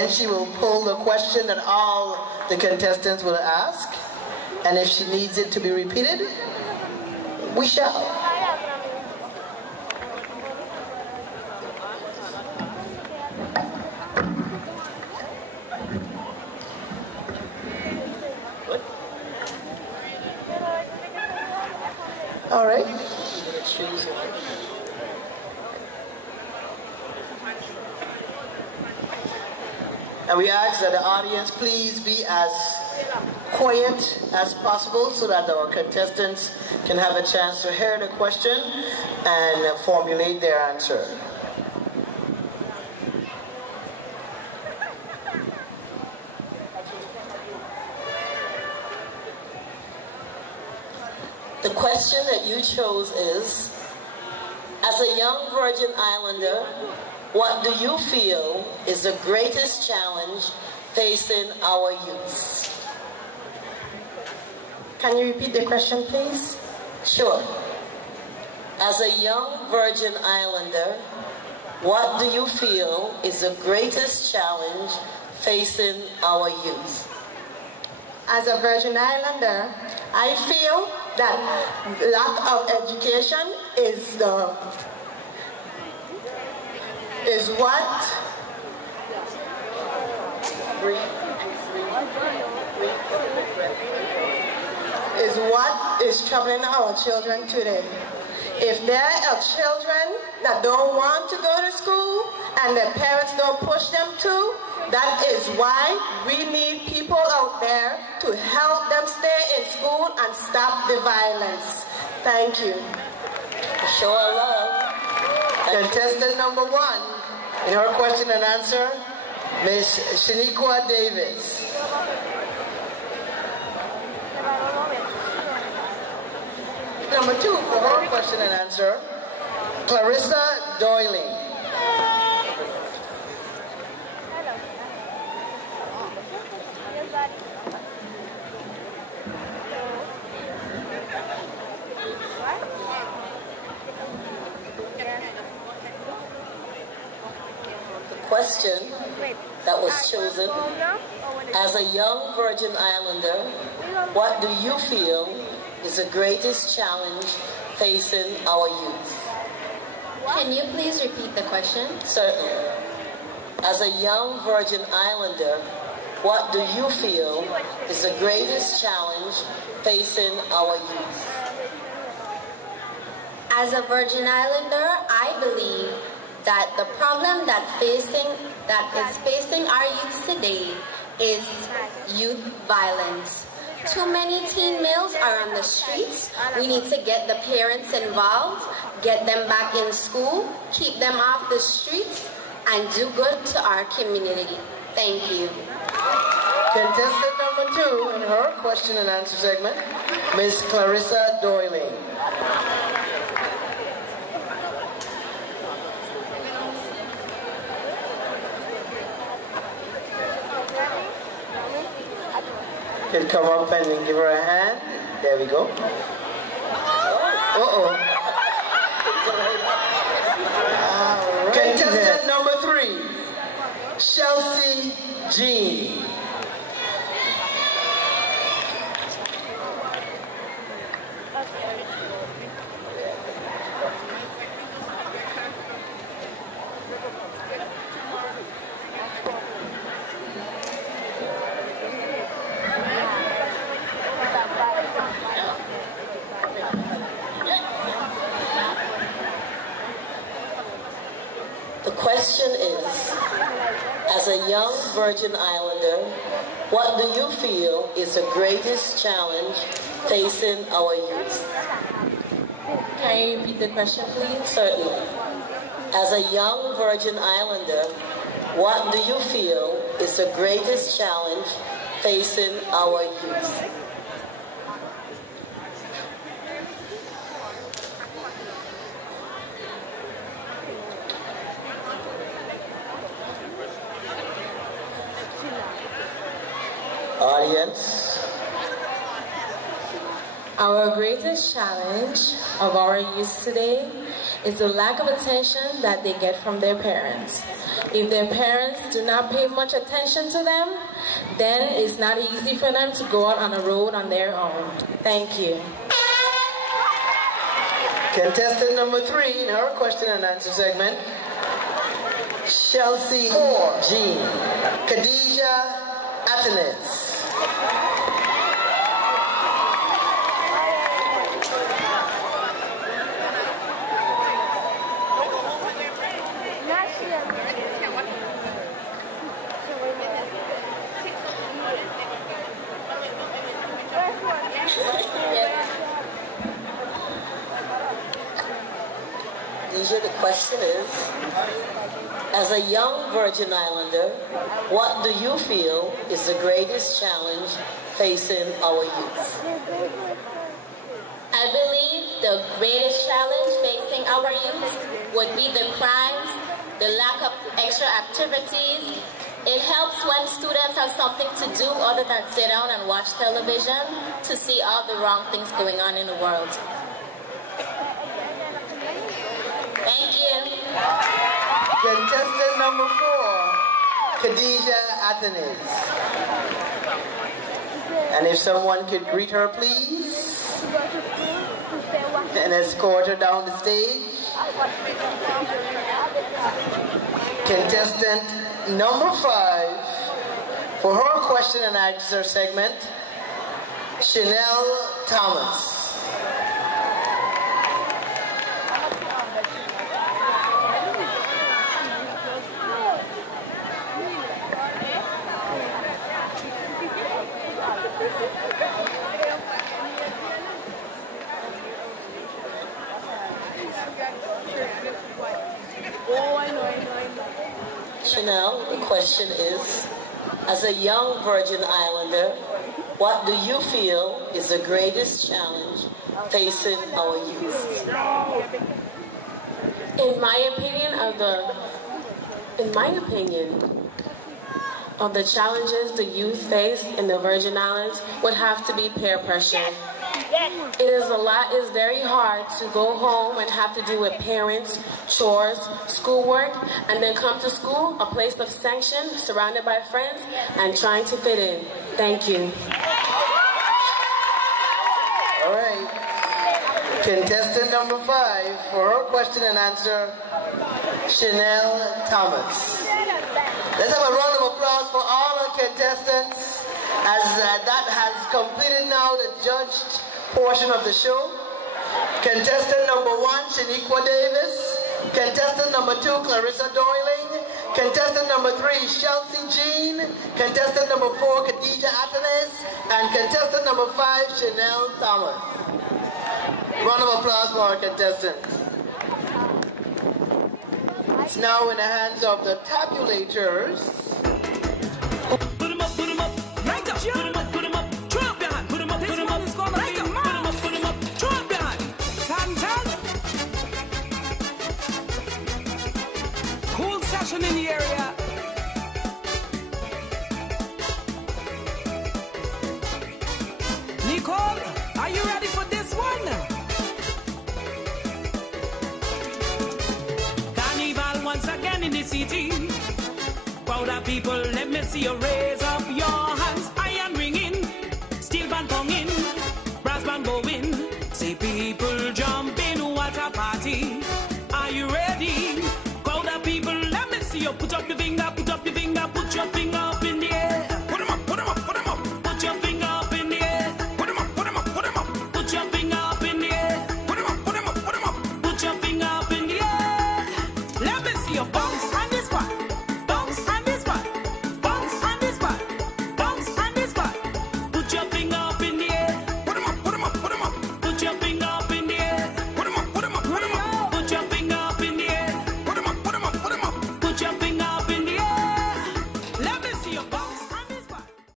Then she will pull the question that all the contestants will ask. And if she needs it to be repeated, we shall. All right. And we ask that the audience please be as quiet as possible so that our contestants can have a chance to hear the question and formulate their answer. The question that you chose is, as a young Virgin Islander, what do you feel is the greatest challenge facing our youth? Can you repeat the question, please? Sure. As a young Virgin Islander, what do you feel is the greatest challenge facing our youth? As a Virgin Islander, I feel that lack of education is what is troubling our children today. If there are children that don't want to go to school and their parents don't push them to, that is why we need people out there to help them stay in school and stop the violence. Thank you. Show our love. Contestant number 1, in her question and answer, Ms. Shaniqua Davis. Number 2, for her question and answer, Clarissa Doyling. Question that was chosen, as a young Virgin Islander, what do you feel is the greatest challenge facing our youth? Can you please repeat the question? Certainly. As a young Virgin Islander, what do you feel is the greatest challenge facing our youth? As a Virgin Islander, I believe that the problem that is facing our youth today is youth violence. Too many teen males are on the streets. We need to get the parents involved, get them back in school, keep them off the streets, and do good to our community. Thank you. Contestant number 2 in her question and answer segment, Ms. Clarissa Doyling. Can come up and give her a hand. There we go. Uh-oh. Contestant number 3, Chelsea Jean. The question is, as a young Virgin Islander, what do you feel is the greatest challenge facing our youth? Can you repeat the question, please? Certainly. As a young Virgin Islander, what do you feel is the greatest challenge facing our youth? Audience. Our greatest challenge of our youth today is the lack of attention that they get from their parents. If their parents do not pay much attention to them, then it's not easy for them to go out on the road on their own. Thank you. Contestant number 3 in our question and answer segment, Chelsea Jean Khadija Atenes. The question is, as a young Virgin Islander, what do you feel is the greatest challenge facing our youth? I believe the greatest challenge facing our youth would be the crimes, the lack of extra activities. It helps when students have something to do other than sit down and watch television to see all the wrong things going on in the world. Thank you. Contestant number 4, Khadija Atenes. And if someone could greet her, please, and escort her down the stage. Contestant number 5, for her question and answer segment, Chanel Thomas. Chanel, the question is, as a young Virgin Islander, what do you feel is the greatest challenge facing our youth? In my opinion, of the challenges the youth face in the Virgin Islands would have to be peer pressure. It's very hard to go home and have to do with parents, chores, schoolwork, and then come to school, a place of sanction, surrounded by friends, and trying to fit in. Thank you. All right. Contestant number 5, for her question and answer, Chanel Thomas. Let's have a round of applause for all our contestants, as that has completed now the judged portion of the show. Contestant number 1, Shaniqua Davis. Contestant number 2, Clarissa Doyling. Contestant number 3, Chelsea Jean. Contestant number 4, Khadija Atenes. And contestant number 5, Chanel Thomas. Round of applause for our contestants. It's now in the hands of the tabulators. Put 'em up, right up, put 'em up, throw up your hand, put 'em up, right up, put 'em up, throw up your hand. Tan. Cool session in the area. Nicole, are you ready for this one? Carnival once again in the city. Crowd of people, let me see you raise up your hands. Iron ringing, steel band ponging, brass band bowing. See people jumping, what a party. Are you ready? Crowd of people, let me see you put up the